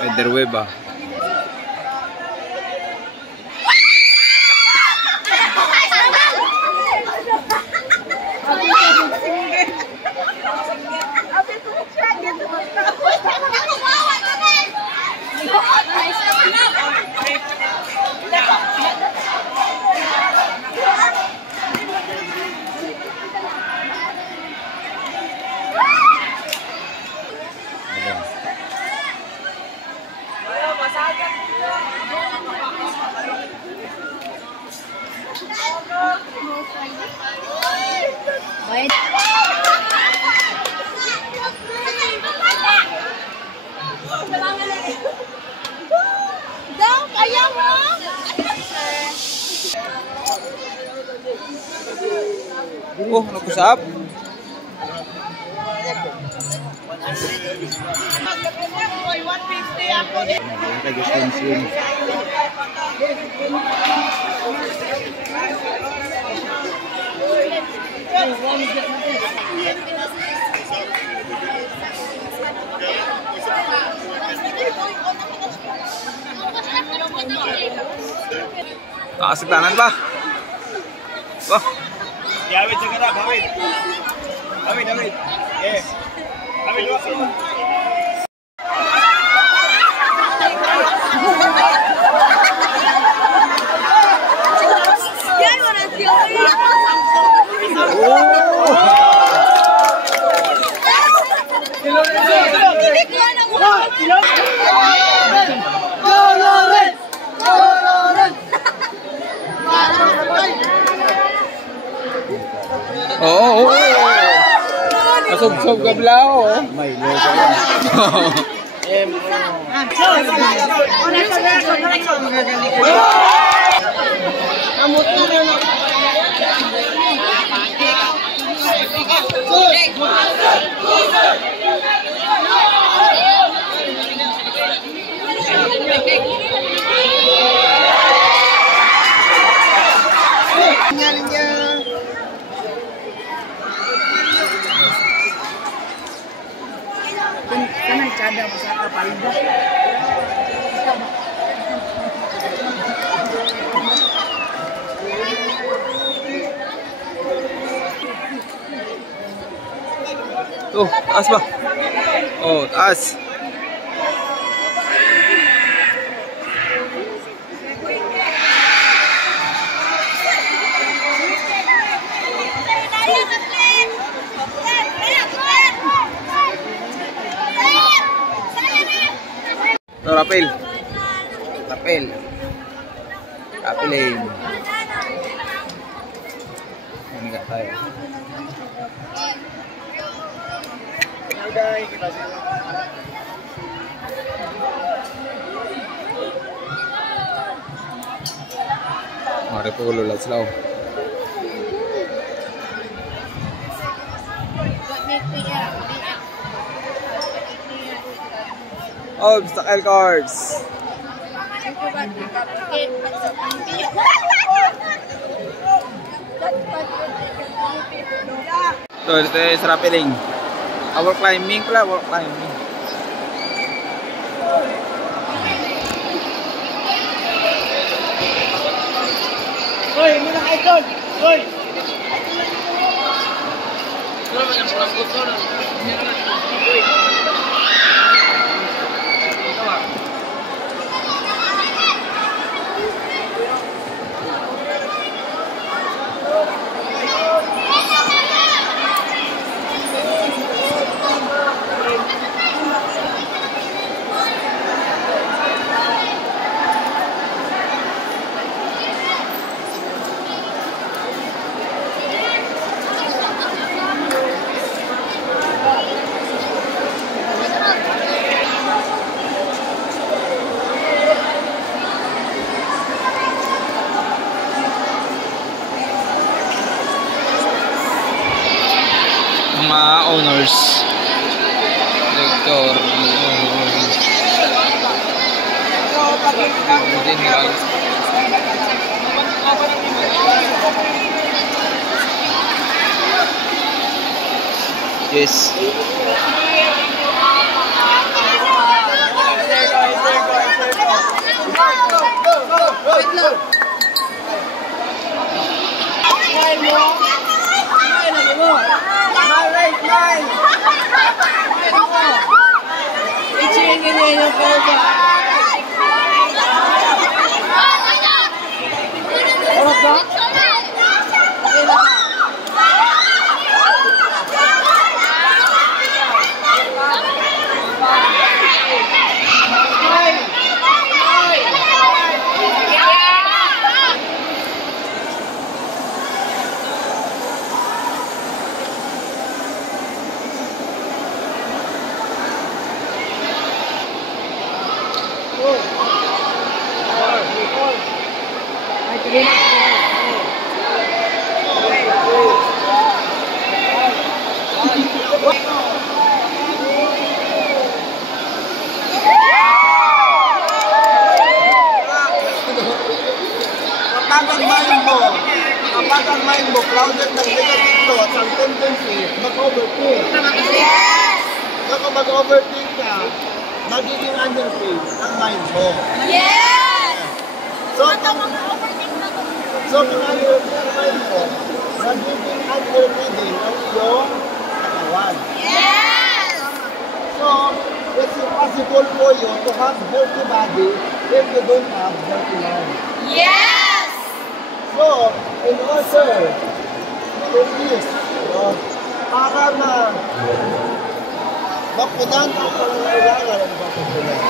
Spiderweb ah. Oh, nag-usap? Nakasagdanan ba? Wah. Hawid sa garap, hawid. Hawid. Yes. Hawid wakil. Yan mo na siya. Oo. Masog-sog ka blao. May logo. Ada masyarakat paldo. Tuh, taas ba? Oh, taas. Ito, rapel. Rapelin. Ini enggak tayo. Mari po ulo lang sila. Oh, obstacle course. So, ito is rappelling. Wall climbing pala, wall climbing. Hoy, muna kayo doon! Hoy! Mga owners, director, general. Yes. wait lang. Smile mo. Smile lagi mo. Smile, right, smile. Smile mo. Ichingin niya yung photo. Harap ba? Okay na. Kapag ang mind mo, clouded ng negative thoughts, ang tendency, mag-overthink. Yes! So kung mag-overthink ka, magiging underpaid ang mind mo. Yes! So kung underpaid ang mind mo, magiging underpaiding ang iyong katawan. Yes! So, it's impossible for you to have healthy body if you don't have healthy mind. Yes! So, in order to this, para mapunan ang pangangailangan ng pagkakulan.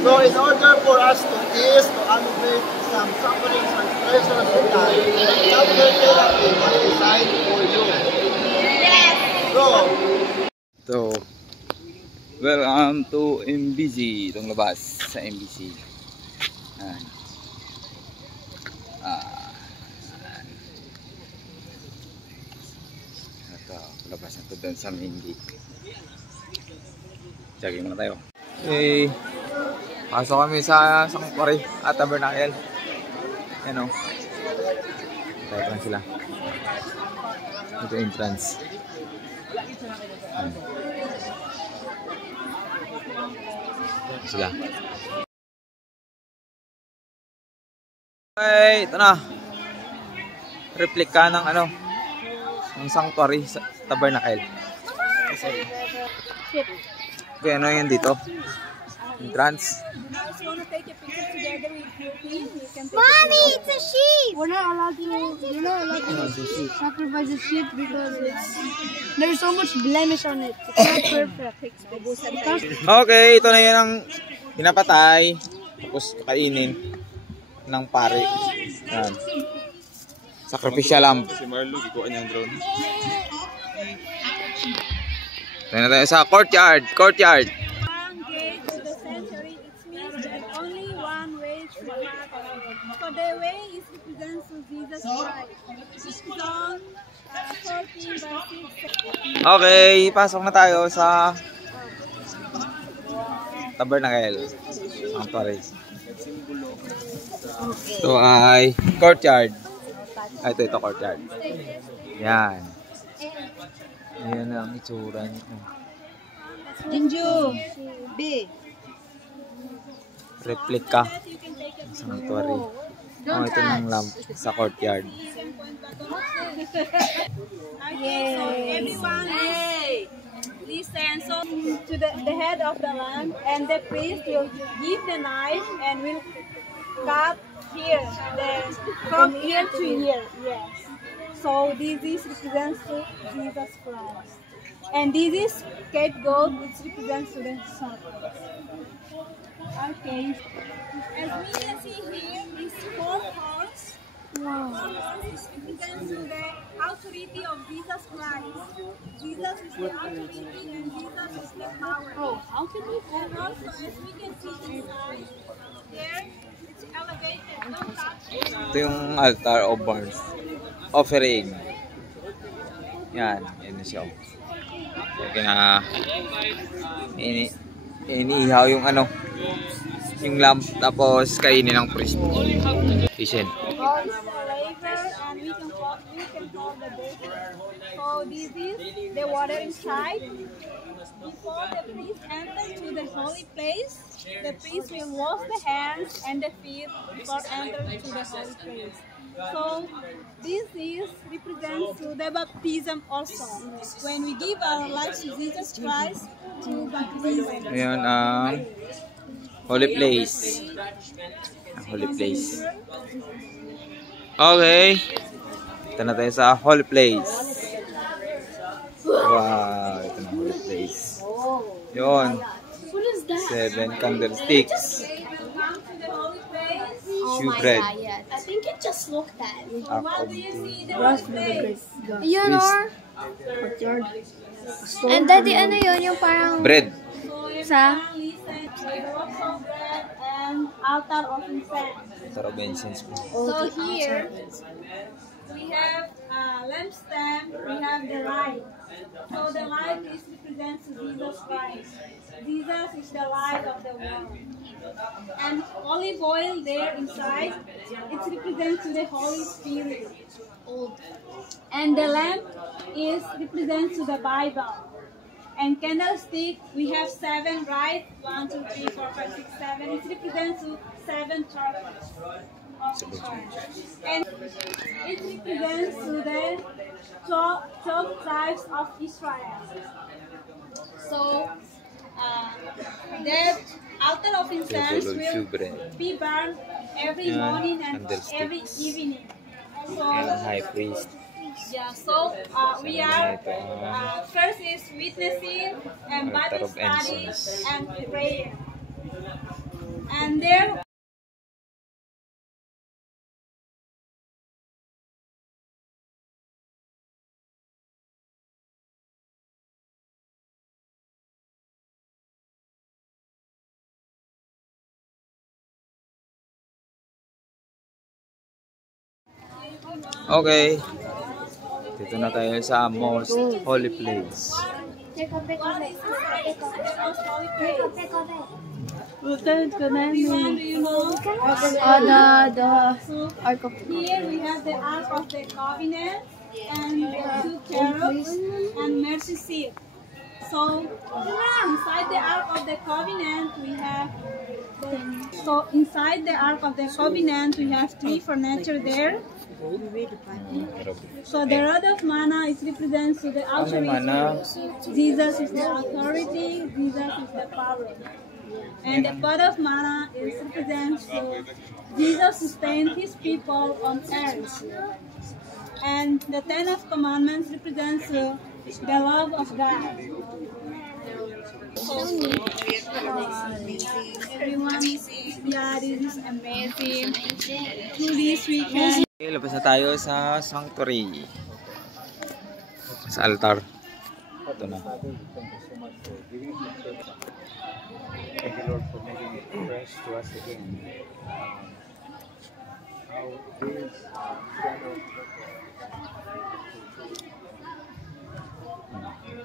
So, in order for us to ease, to alleviate some sufferings and stressors in life, childbirth therapy was designed for you. So, welcome to MBC. Itong labas sa MBC. Ayan. Ito, labas na ito doon sa main gate. Jogging muna tayo. Okay. Pasok kami sa Sanctuary at Tabernacle. Ayan o. Tayo lang sila. Ito entrance. Ayan. Sila. Okay, ito na. Replika ng ng Sanctuary sa Tabernacle. Okay, ano yan dito? Entrance. Mommy, it's a sheep! We're not allowed to sacrifice a sheep because there's so much blemish on it. It's not perfect. Okay, ito na yan ang pinapatay. Tapos kainin ng pare. Yan. Sacrificial lamb. Si Marlo, ikuha niya ang drone. Tayo na tayo sa courtyard. Courtyard. One gate to the sanctuary, it means there's only one way to the heart. So the way is represents to Jesus Christ. John 14 verse 6. Okay, pasok na tayo sa Tabernacle. Sanctuary. Ito ay courtyard. Ito courtyard. Yan. Ayan ang itsura niyo. Jinju! B! Replika. Sanctuary. Oh, ito ng lamp sa courtyard. Okay, so everyone listen. So to the head of the lamb, and the priest will give the knife and will cut here, from here to here. Yes. So this is represents to Jesus Christ, and this is scapegoat, which represents to the Son. Okay. As we can see here, these 4 horns. Wow. 4 horns represents to the authority of Jesus Christ. Jesus is the authority and Jesus is the power. Oh, how can we? And also, as we can see inside, there it's elevated. Don't touch it. Ito yung altar of burnt offering. Yan, yan na siya. Okay na iniihaw yung yung lamp, tapos kainin ng priest. Kitchen. God is the laver, and we can call the baker. So this is the water inside, before the priest enters to the holy place, the priest will wash the hands and the feet before entering to the holy place. So this is represents to the baptism also. When we give our lives to Jesus Christ through baptism. Ayan ang holy place. Ang holy place. Okay. Ito na tayo sa holy place. Wow, ito na holy place. Yun. 7 candlesticks. Shoe bread. I think it just looked at me. What do you see the holy place? Yun or? And daddy, ano yun? Yung parang... Bread. So Sa? listen to the works of bread and altar of incense. Sarap ba incense po? So here we have a lampstand, we have the light. So the light is represents Jesus Christ. Jesus is the light of the world. And olive oil there inside, it represents to the Holy Spirit. And the lamp is represents to the Bible. And candlestick, we have 7, right? 1, 2, 3, 4, 5, 6, 7. It represents to 7 churches of Israel. And it represents to the 12 tribes of Israel. So, the altar of incense will be burned every morning and every evening. So, And high priest. yeah, so we are first is witnessing and Bible study and prayer. And there Okay. Dito na tayo sa most holy place. Take a pic of it. Which one do you know? The Ark of Here we have the Ark of the Covenant and the 2 cherubs and mercy seat. So inside the Ark of the Covenant we have inside the Ark of the Covenant we have 3 furniture there. So the rod of manna is represents to the authority. Jesus is the authority. Jesus is the power. And the pot of manna is represents to Jesus sustained his people on earth. And the 10 of commandments represents the love of God. Everyone, yeah, this is amazing. Through this weekend. Okay, labas na tayo sa sanctuary. Sa altar. Ito na. Thank you, Lord, for making it fresh to us again. How this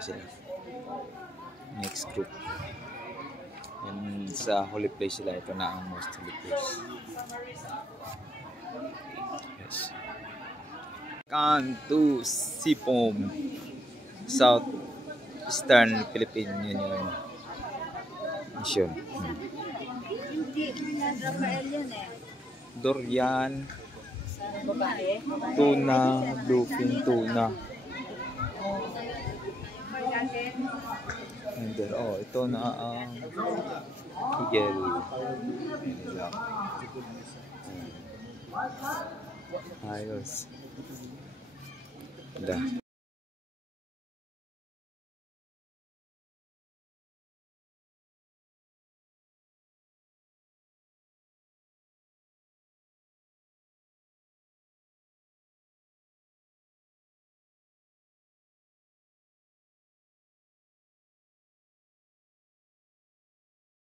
Sila. Next group. And sa holy place sila. Ito na ang most holy place. Yes. Kanto Sipom, Southeastern Philippine Union Mission. Dorian, tuna, bluefin tuna. And then, ito na ang higel. Ayos. Ganda.